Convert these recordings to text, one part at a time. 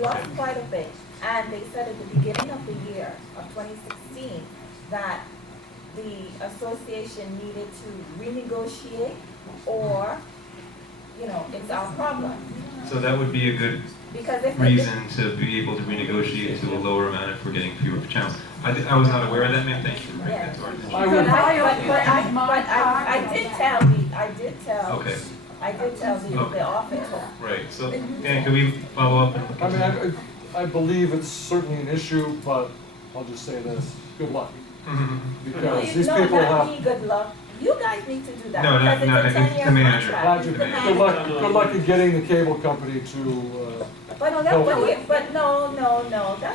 lost quite a bit. And they said at the beginning of the year of 2016 that the association needed to renegotiate or, you know, it's our problem. So that would be a good Because if reason to be able to renegotiate to a lower amount if we're getting fewer channels. I was not aware of that, ma'am. Thank you for bringing that to our attention. I would- I did tell Okay, the office. right. So, Dan, can we follow up? I mean, I believe it's certainly an issue, but I'll just say this, good luck. Because these No, people not have, me, good luck. You guys need to do that. No, because not- it's a it's 10-year the manager. contract. good luck in getting the cable company to, But no, that's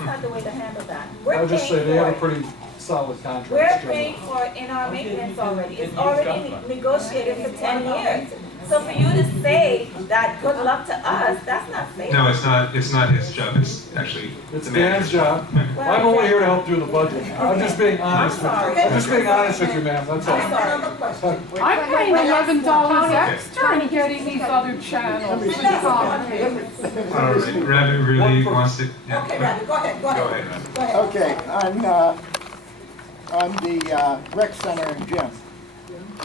not the way to handle that. We're I'll just say paying they have a for it. pretty solid contract. We're still. paying for it in our maintenance already. It's already negotiated for 10 years. So for you to say that good luck to us, that's not fair. No, it's not his job. It's actually It's the manager's Dan's job. Well, I'm only here to help do the budget. I'm just being honest with you. sorry. I'm just being honest with you, ma'am, that's all. I'm sorry. I'm paying $11 extra and getting these other channels. It's complicated. All right, Rabbit really wants to. Yeah, Okay, Randy, go ahead, go Go ahead. ahead. Go ahead. Okay, on the rec center and gym,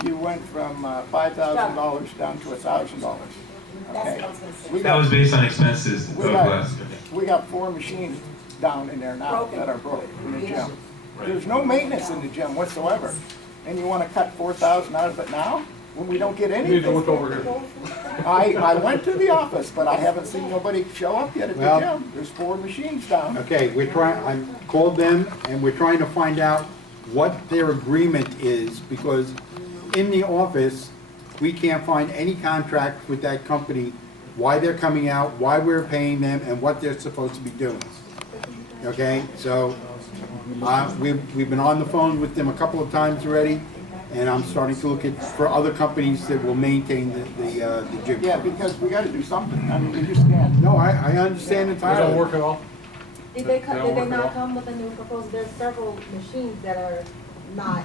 you went from $5,000 down to $1,000. Okay. We That was got, based on expenses of We got- last. we got 4 machines down in there now that are broke in the gym. There's no maintenance in the gym whatsoever. And you wanna cut 4,000 out of it now, when we don't get You need to look anything? over here. I went to the office, but I haven't seen nobody show up yet at the Well- gym. There's 4 machines down. Okay, I called them and we're trying to find out what their agreement is because in the office, we can't find any contract with that company, why they're coming out, why we're paying them, and what they're supposed to be doing. Okay, so, we've been on the phone with them a couple of times already, and I'm starting to look for other companies that will maintain the gym. Yeah, because we gotta do something. I mean, we just can't. No, I understand They entirely. don't work at all. Did They they, don't did they work at all. not come with a new proposal? There's several machines that are not.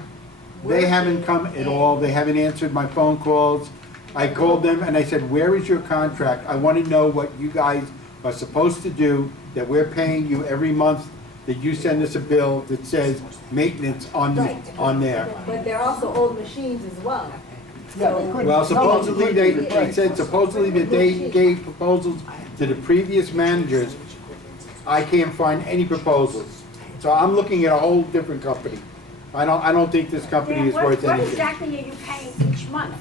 They haven't come at all, they haven't answered my phone calls. I called them and I said, where is your contract? I want to know what you guys are supposed to do, that we're paying you every month, that you send us a bill that says maintenance on there. But they're also old machines as well. Yeah, they couldn't. Well, none of them supposedly, could they be replaced. said supposedly that they gave proposals to the previous managers. I can't find any proposals. So I'm looking at a whole different company. I don't think this company is worth What anything. exactly are you paying each month?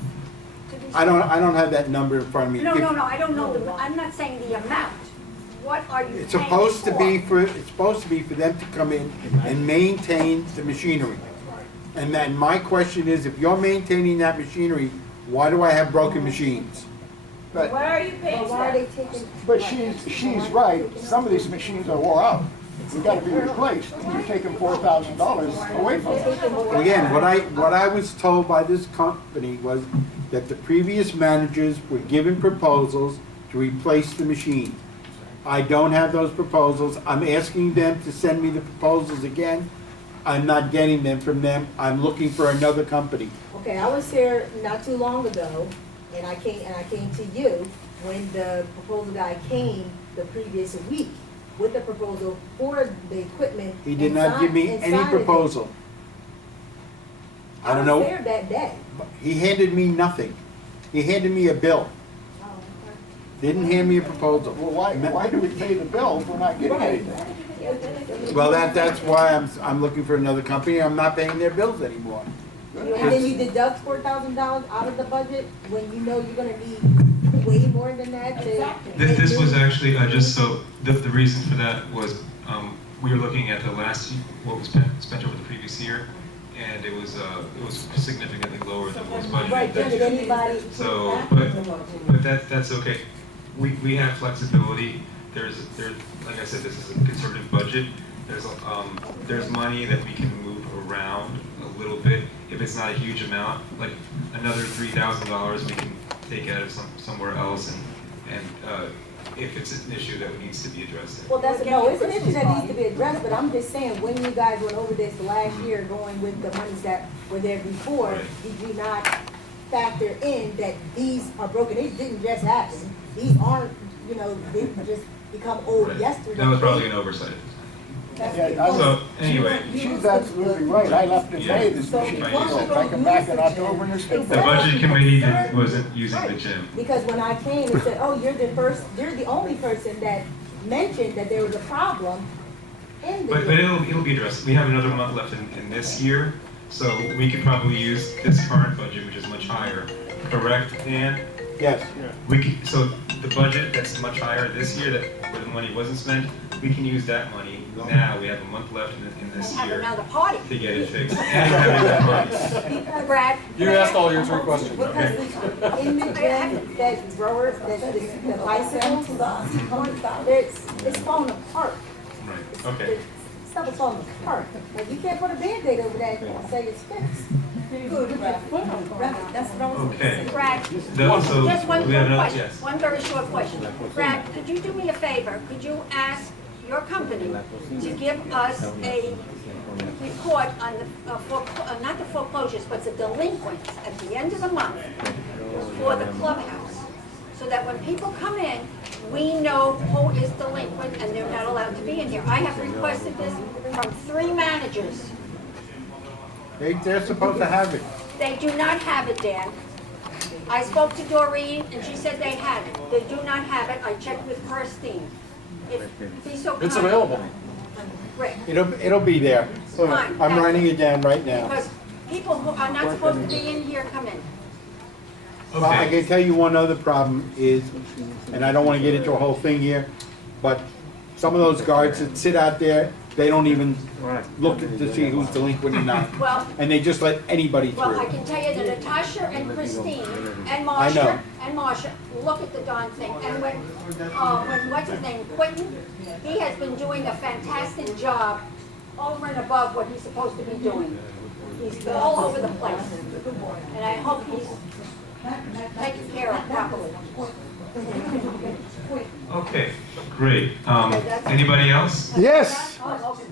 to these- I don't have that number in front of me. No, If- no, no, I don't know, I'm not saying the amount. What are you paying It's supposed to be for them to come in and maintain the machinery. And then my question is, if you're maintaining that machinery, why do I have broken machines? But, Why are you paying But for why are that? they taking? but she's right. Some of these machines are wore out. They gotta be replaced. And you're taking $4,000 away from them. Again, what I was told by this company was that the previous managers were given proposals to replace the machine. I don't have those proposals. I'm asking them to send me the proposals again. I'm not getting them from them. I'm looking for another company. Okay, I was here not too long ago, and I came to you when the proposal guy came the previous week with the proposal for the equipment. He did and not give me and any signed it. proposal. I don't know. I was there that day. He handed me nothing. He handed me a bill. Oh, Didn't hand me a proposal. Well, why do we pay the bill if we're not getting anything? Well, that's why I'm looking for another company. I'm not paying their bills anymore. okay. And then you deduct $4,000 out of the budget when you know you're gonna need way more than that to. This was actually, just so, the reason for that was, we were looking at the last, what was spent over the previous year, and it was significantly lower than what was Right, budgeted. did anybody? So, but that's okay. We have flexibility. There's, like I said, this is a conservative budget. There's money that we can move around a little bit. If it's not a huge amount, like another $3,000 we can take out of somewhere else, and if it's an issue that needs to be addressed. Well, it's an issue that needs to be addressed, but I'm just saying, when you guys went over this last year, going with the monies that were there before, Right. did you not factor in that these are broken? It didn't just happen. These aren't, they just become old Right. yesterday. That was probably an oversight. So, anyway, She's absolutely right, I left in May, this machine, Right. I come back in October and it's still. the budget committee wasn't using the gym. Because when I came and said, oh, you're the only person that mentioned that there was a problem in the. But it'll be addressed. We have another month left in this year, so we could probably use this current budget, which is much higher. Correct, Dan? Yes. So the budget that's much higher this year, that where the money wasn't spent, we can use that money now. We have a month left in this Have year another party. to get it fixed. And have another party. Brad? You asked all your 3 questions. Because in the gym, that growers, the bicycle, it's falling apart. Right, okay. Stuff is falling apart. Like, you can't put a Band-Aid over that and say it's fixed. Good, that's what I was Okay. Brad, So just one we have quick another, question, yes. one very short question. Brad, could you do me a favor? Could you ask your company to give us a report on the, not the foreclosures, but the delinquents at the end of the month for the clubhouse? So that when people come in, we know who is delinquent and they're not allowed to be in here. I have requested this from 3 managers. They're supposed to have it. They do not have it, Dan. I spoke to Doreen, and she said they had it. They do not have it. I checked with Christine. If be so kind. It's available. Rick, It'll be there. Fine. I'm writing it down right now. because people who are not supposed to be in here come in. Well, I Okay. can tell you one other problem is, and I don't want to get into a whole thing here, but some of those guards that sit out there, they don't even look to see who's delinquent or not. Well, And they just let anybody well, I through. can tell you that Natasha and Christine and I know. Marsha look at the darn thing. And when what's his name, Quentin, he has been doing a fantastic job over and above what he's supposed to be doing. He's all over the place. And I hope he's taken care of properly. Okay, great. Anybody else? Yes.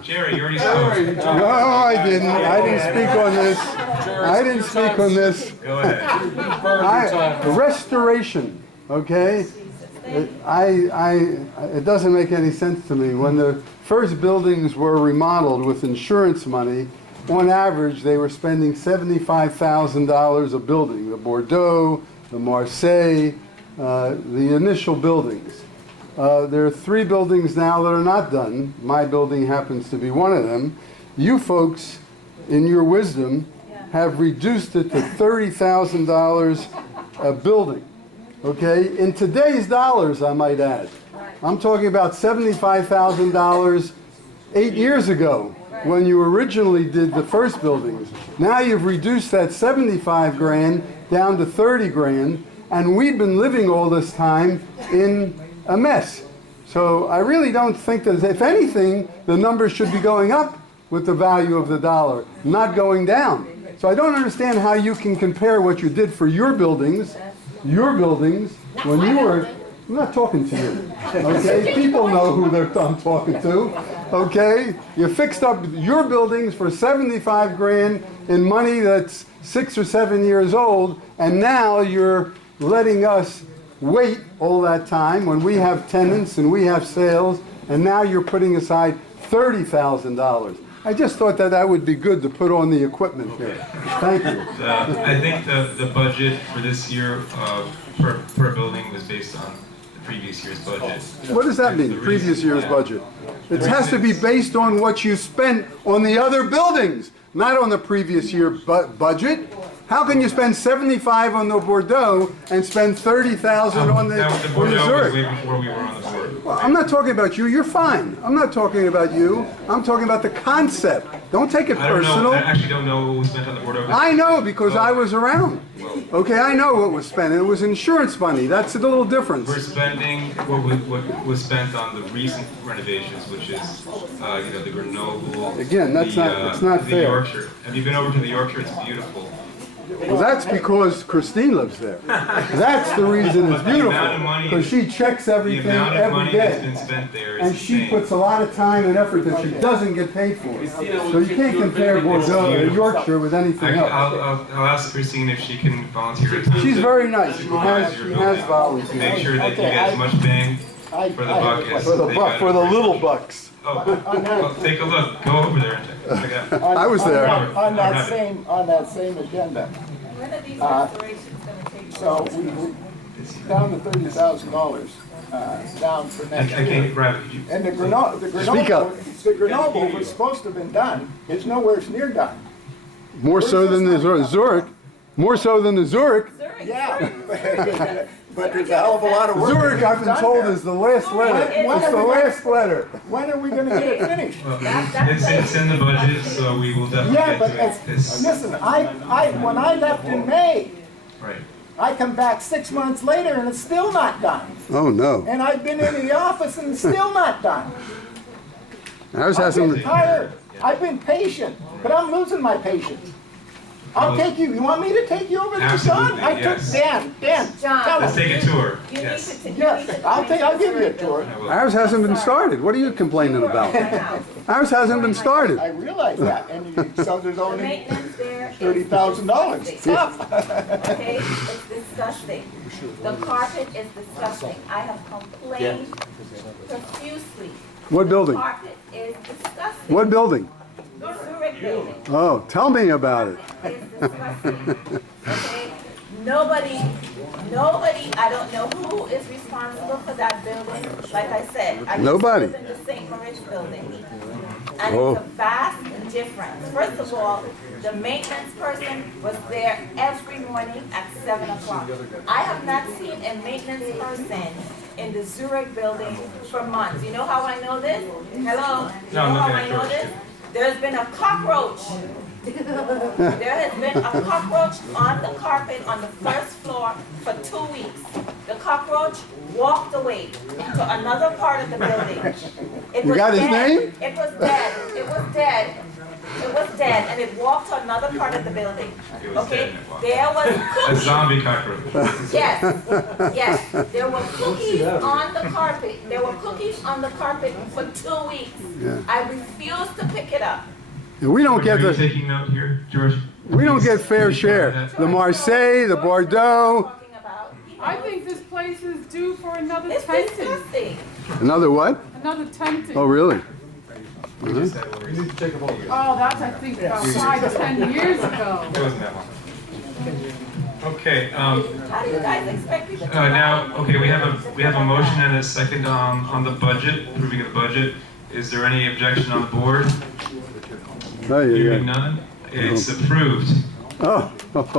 Jerry, you already spoke. No, I didn't. I didn't speak on this. I didn't speak on this. Go ahead. Burn your time. Restoration, okay? It doesn't make any sense to me. When the first buildings were remodeled with insurance money, on average, they were spending $75,000 a building. The Bordeaux, the Marseille, the initial buildings. There are 3 buildings now that are not done. My building happens to be one of them. You folks, in your wisdom, have reduced it to $30,000 a building. Okay? In today's dollars, I might add. I'm talking about $75,000 8 years ago when you originally did the first buildings. Now you've reduced that 75 grand down to 30 grand, and we've been living all this time in a mess. So I really don't think that, if anything, the numbers should be going up with the value of the dollar, not going down. So I don't understand how you can compare what you did for your buildings, when you were, I'm not talking to you, okay? People know who I'm talking to, okay? You fixed up your buildings for 75 grand in money that's 6 or 7 years old, and now you're letting us wait all that time when we have tenants and we have sales, and now you're putting aside $30,000. I just thought that would be good to put on the equipment here. Thank you. I think the budget for this year per building was based on the previous year's budget. What does that mean, previous year's budget? It has to be based on what you spent on the other buildings, not on the previous year budget. How can you spend 75 on the Bordeaux and spend 30,000 on the The Bordeaux was Zurich? way before we were on the board. Well, I'm not talking about you, you're fine. I'm not talking about you, I'm talking about the concept. Don't take it I don't know, personal. I actually don't know what was spent on the Bordeaux. I know because I was around. Okay, I know what was spent. It was insurance money. That's a little difference. We're spending what was spent on the recent renovations, which is, the Grenoble. Again, that's it's not the fair. Yorkshire. Have you been over to the Yorkshire? It's beautiful. Well, that's because Christine lives there. That's the reason it's But the amount of beautiful. money- Because she checks The everything amount of every money that's been day. spent there is And she insane. puts a lot of time and effort that she doesn't get paid for. So you can't compare Bordeaux or Yorkshire with anything else. I'll ask Christine if she can volunteer her time. She's to very nice. She supervise has your building. volunteered. Make sure that you get as much bang I For the have a buck, question. For the They buck, got for it. the little bucks. Oh, well, take a look, go over there and check it out. I was there. On that same agenda, When are these Uh, restorations gonna take place? so we down to $30,000, down for I next year. can't grab it, could you? And the Speak up. Grenoble was supposed to have been done, it's nowhere near done. More so than the Zurich, more so than the Zurich. Yeah, but there's a hell of a lot of work. Zurich, I've been done told, there. is the last letter. It's the last letter. When are we gonna get it finished? Well, it's in the budget, so we will definitely Yeah, but get to it. listen, when I left in May, Right. I come back 6 months later and it's still not done. Oh, no. And I've been in the office and it's still not done. Ours I'm hasn't, tired. I've been patient, but I'm losing my patience. I'll take you. You want me to take you over there, John? Absolutely, I took yes. Dan, John, tell Let's him. take a tour, You need yes. to, Yes, I'll give you a tour. I will. ours hasn't been started. What are you complaining about? Ours hasn't been started. I realize that, and so there's the only maintenance there is $30,000. disgusting. Tough. Okay, it's disgusting. The carpet is disgusting. I have complained profusely. What building? The carpet is disgusting. What building? The Zurich building Oh, tell me about it. is disgusting. Okay, nobody, I don't know who is responsible for that building. Like I said, I used to Nobody. live in the St. Moritz building. And Oh. it's a vast difference. First of all, the maintenance person was there every morning at 7 o'clock. I have not seen a maintenance person in the Zurich building for months. You know how I know this? Hello? You know No, how okay, I know sure. this? There's been a cockroach. There has been a cockroach on the carpet on the first floor for 2 weeks. The cockroach walked away to another part of the building. It You was got his dead. name? It was dead. It was dead. It was dead, and it walked to another part of the building. It was Okay? dead and it walked. There was A cookies. zombie cockroach. Yes, yes. There were cookies on the carpet. There were cookies on the carpet for 2 weeks. Yeah. I refused to pick it up. We don't get Are you the, taking note here, George? we don't get fair Please, share. The Marseille, the Bordeaux, Talking about, I think this place is due for another it's tenting, disgusting. another what? another tenting. Oh, really? We just had one We recently. need to take a vote. Oh, that's, I think, about 5-10 years ago. It wasn't that long. Okay, How do you guys expect people to? now, okay, we have a motion and a second on the budget, approving of the budget. Is there any objection on the board? Oh, Hearing yeah. none, it's approved. Oh. With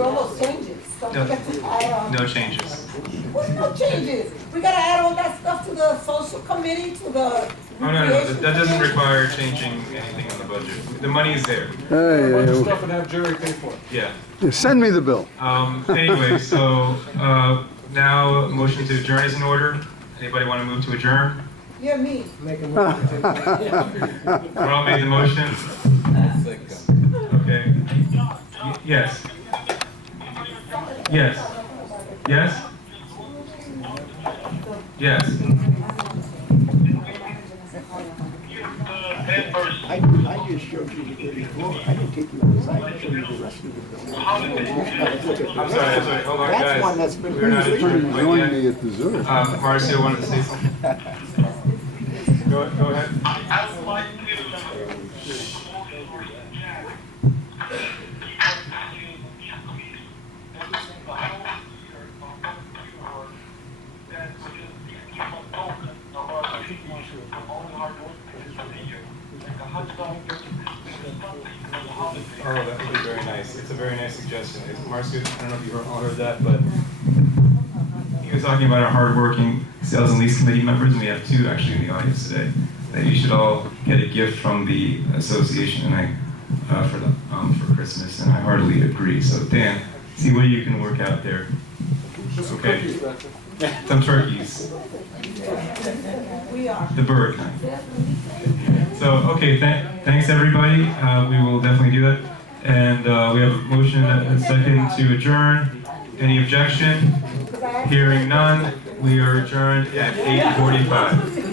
all those changes, so we No. got to add on. No changes. What's no changes? We gotta add all that stuff to the social committee, to the Oh, no, that doesn't require changing anything on the budget. The money is there, A bunch of Hey, stuff and have Jerry pay for it. yeah. send me the bill. Anyway, so, now, motion to adjourn is in order. Anybody want to move to adjourn? Yeah, me. Carl made the motion. Okay. Yes. Yes. Yes? Yes. I just showed you the 30th floor. I didn't take you inside. I showed you the rest of the building. I'm sorry, hold on, guys. That's one that's been We're not pretty adjourned quite Join yet. me at the Zurich. Marcio wanted to say something. Go ahead. Oh, that would be very nice. It's a very nice suggestion. Marcio, I don't know if you all heard that, but he was talking about our hardworking sales and lease committee members, and we have two actually in the audience today, that you should all get a gift from the association and for Christmas, and I heartily agree. So Dan, see what you can work out there. Okay. Cookies back there. Some turkeys. We are. The bird kind. So, okay, thanks everybody. We will definitely do that. And we have a motion and a second to adjourn. Any objection? Hearing none, we are adjourned at 8:45.